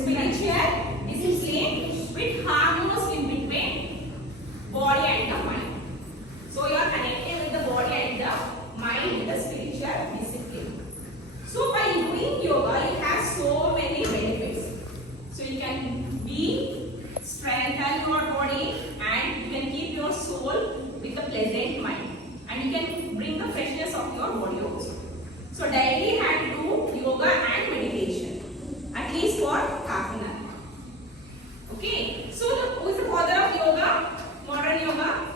spiritual discipline with harmonious in between body and the mind. So you are connected with the body and the mind with the spiritual discipline. So by doing yoga, you have so many benefits. So you can be strengthen your body and you can keep your soul with a pleasant mind. And you can bring the freshness of your body also. So daily you have to do yoga and meditation, at least for half an hour. Okay. So who is the father of yoga? Modern yoga?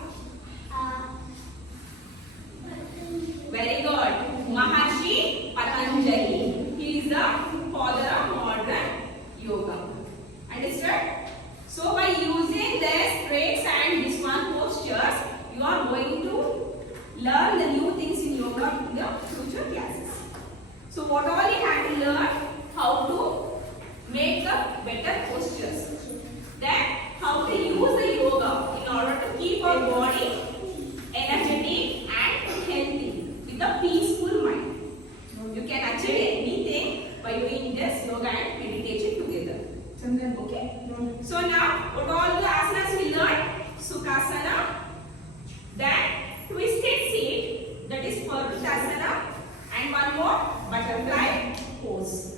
Very good. Maharishi Patanjali. He is the father of modern yoga. Understood? So by using this tricks and this one postures, you are going to learn the new things in yoga in the future classes. So what all you have to learn? How to make the better postures. Then how to use the yoga in order to keep our body energetic and healthy with a peaceful mind. You can achieve anything by doing this yoga and meditation together. Okay? So now what all the asanas we learned? Sukhasana, then twisted seat, that is Purusharasana, and one more butterfly pose.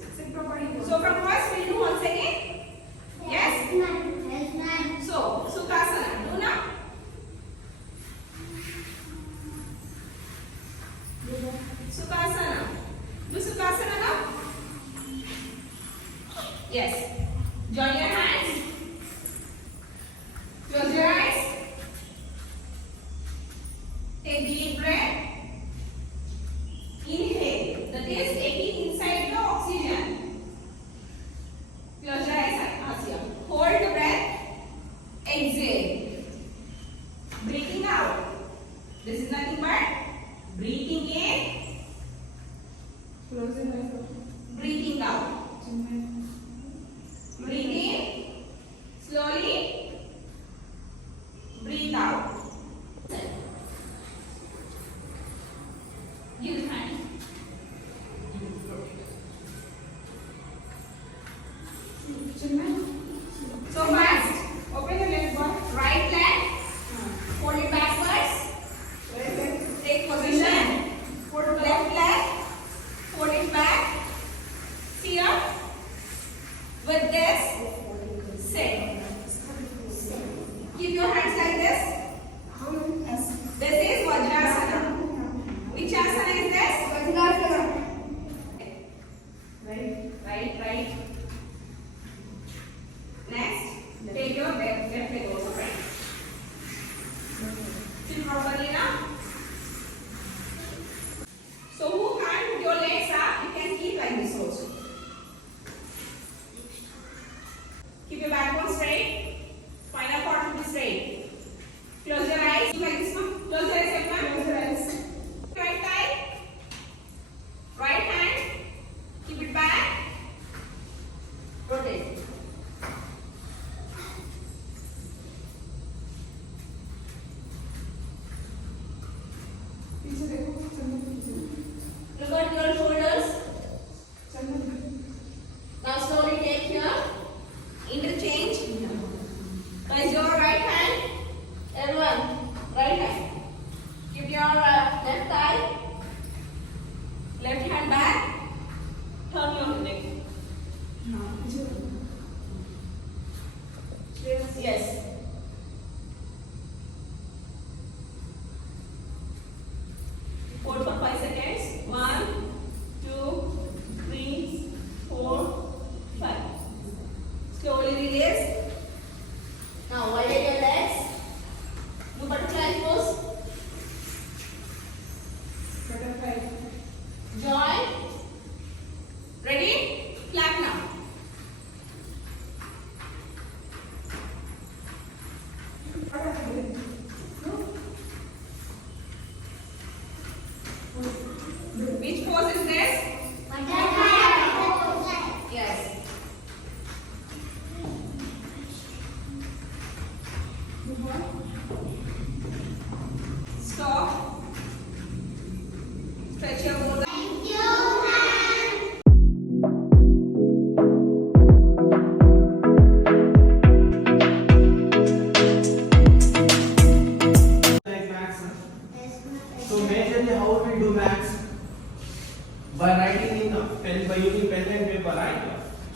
So from first we'll do once again. Yes? So Sukhasana, do now. Sukhasana. Do Sukhasana now? Yes. Join your hands. Close your eyes. Take deep breath. Inhale. That is taking inside the oxygen. Close your eyes. Asya. Hold the breath. Exhale. Breathing out. This is nothing but breathing in. Breathing out. Breathe in. Slowly. Breathe out. Give the hand. So fast. Open the leg bar. Right leg. Hold it backwards. Take position. Left leg. Hold it back. Here. With this, sit. Keep your hands like this. This is Vajrasana. Which asana is this? Vajrasana. Right. Next, take your left leg also, right? Sit properly now. So who can't put your legs up, you can keep like this also. Keep your backbone straight. Spinal cord will be straight. Close your eyes. Keep like this one. Close your eyes, everyone. Close your eyes. Right thigh. Right hand. Keep it back. Rotate. Look at your shoulders. Now slowly take here. Interchange. Raise your right hand. Everyone, right hand. Keep your left thigh. Left hand back. Turn your neck. Yes. Hold for 5 seconds. 1, 2, 3, 4, 5. Slowly release. Now widen your legs. Do butterfly pose. Join. Ready? Clap now.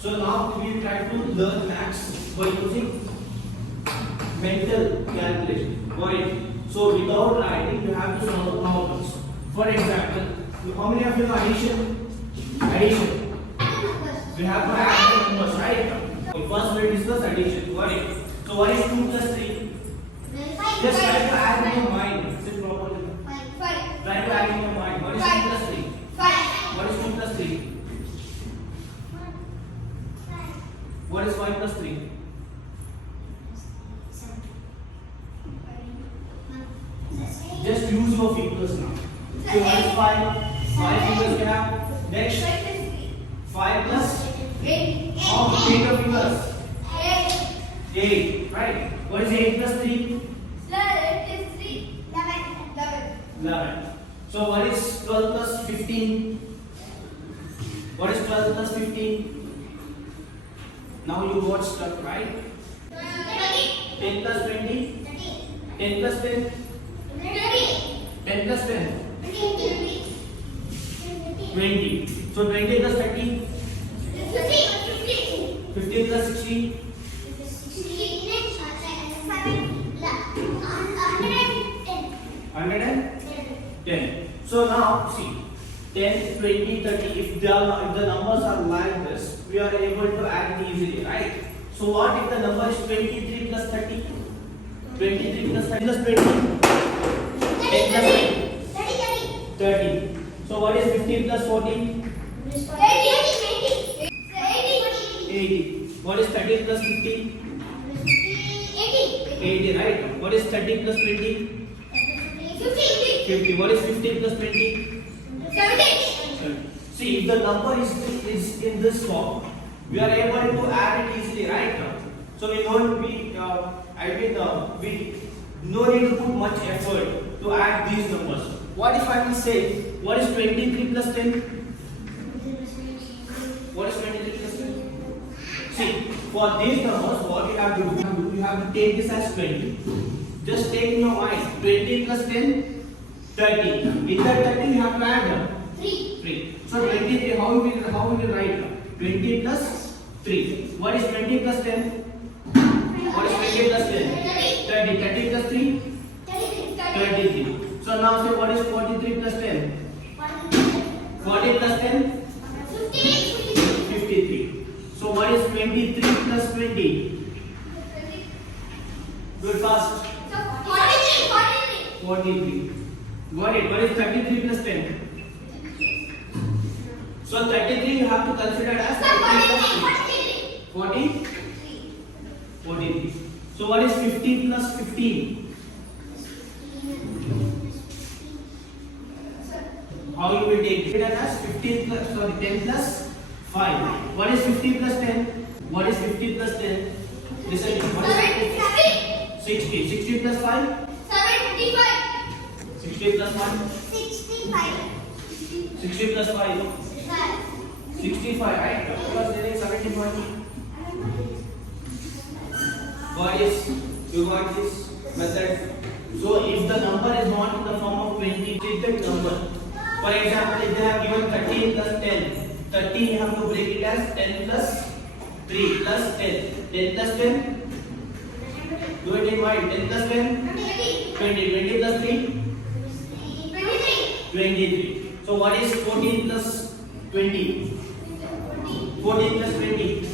So now we try to learn maths by using mental calculation. Got it? So without writing, you have to solve problems. For example, how many of you know addition? Addition. We have to add the numbers, right? Okay, first we'll discuss addition. Got it? So what is 2 plus 3? Just try to add in your mind. Sit properly. Try to add in your mind. What is 2 plus 3? What is 2 plus 3? What is 5 plus 3? Just use your fingers now. So what is 5? 5 fingers we have. Next. 5 plus? Oh, 8 your fingers. 8. Right. What is 8 plus 3? 11. So what is 12 plus 15? What is 12 plus 15? Now you got stuck, right? 10 plus 20? 10 plus 10? 10 plus 10? 20. So 20 plus 30? 15 plus 16? 110. So now see 10, 20, 30. If the numbers are like this, we are able to add it easily, right? So what if the number is 23 plus 30? 23 plus 30 plus 20? 10 plus 30. So what is 15 plus 14? 80. What is 13 plus 15? 80, right? What is 13 plus 20? 50. What is 15 plus 20? 70. See, if the number is in this form, we are able to add it easily, right? So we don't we no need to put much effort to add these numbers. What if I will say, what is 23 plus 10? What is 23 plus 10? See, for these numbers, what you have to do, you have to take this as 20. Just take in your mind, 20 plus 10, 30. In that 30, you have to add 3. So 23, how we will write? 20 plus 3. What is 20 plus 10? What is 20 plus 10? 30. 30 plus 3? 33. So now say what is 43 plus 10? 40 plus 10? 53. So what is 23 plus 20? Do it fast. 43. Got it. What is 33 plus 10? So 33 you have to consider as 33 plus 40? 43. So what is 15 plus 15? How you will take it as 15 plus 10 plus 5. What is 15 plus 10? What is 15 plus 10? Listen, what is 60. 60 plus 5? 60 plus 1? 60 plus 5? 65, right? You are saying 75. You got this method. So if the number is not in the form of 20, take that number. For example, if they have given 13 plus 10, 13 you have to break it as 10 plus 3 plus 10. 10 plus 10? Do it in mind. 10 plus 10? 20. 20 plus 3? 23. So what is 14 plus 20? 14 plus 20.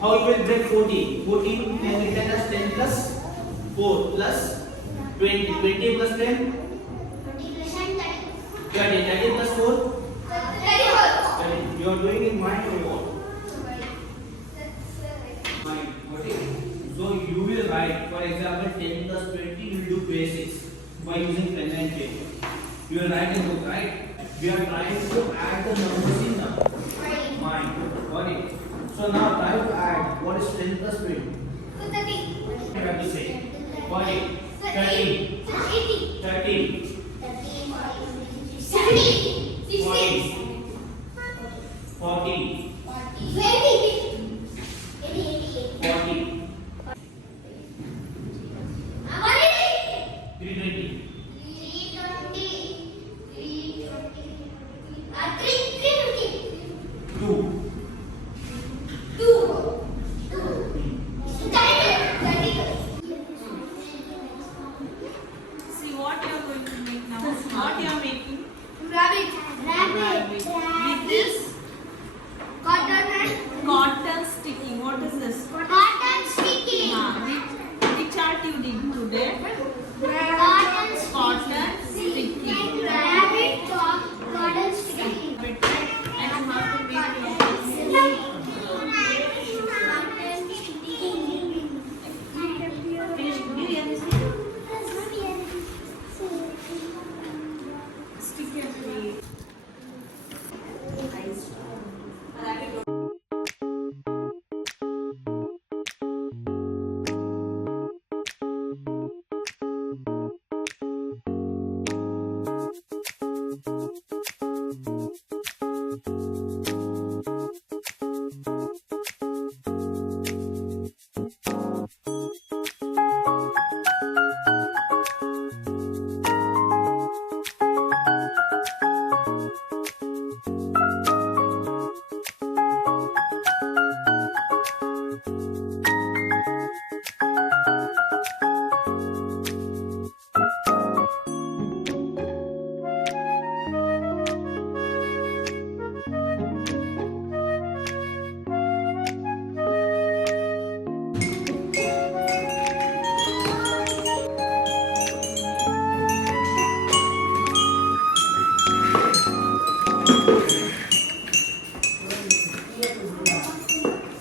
How you will break 14? 14 can be written as 10 plus 4 plus 20. 20 plus 10? 30. 30 plus 4? 30. You are doing in mind or what? Mind. Okay. So you will write, for example, 10 plus 20, you will do basics by using pen and paper. You will write a book, right? We are trying to add the numbers in the mind. Got it? So now try to add. What is 10 plus 20? 30. You have to say. Got it? 30. 30. 40. 40. 40. 320. 350. 2. See what you are going to make now. What you are making? Rabbit. With this cotton sticking. What is this? Cotton sticking. Which art you did today? Cotton Cotton sticking. Rabbit cotton sticking. And you have to make your finish. Do you hear this? Stick every eyes. Rabbit.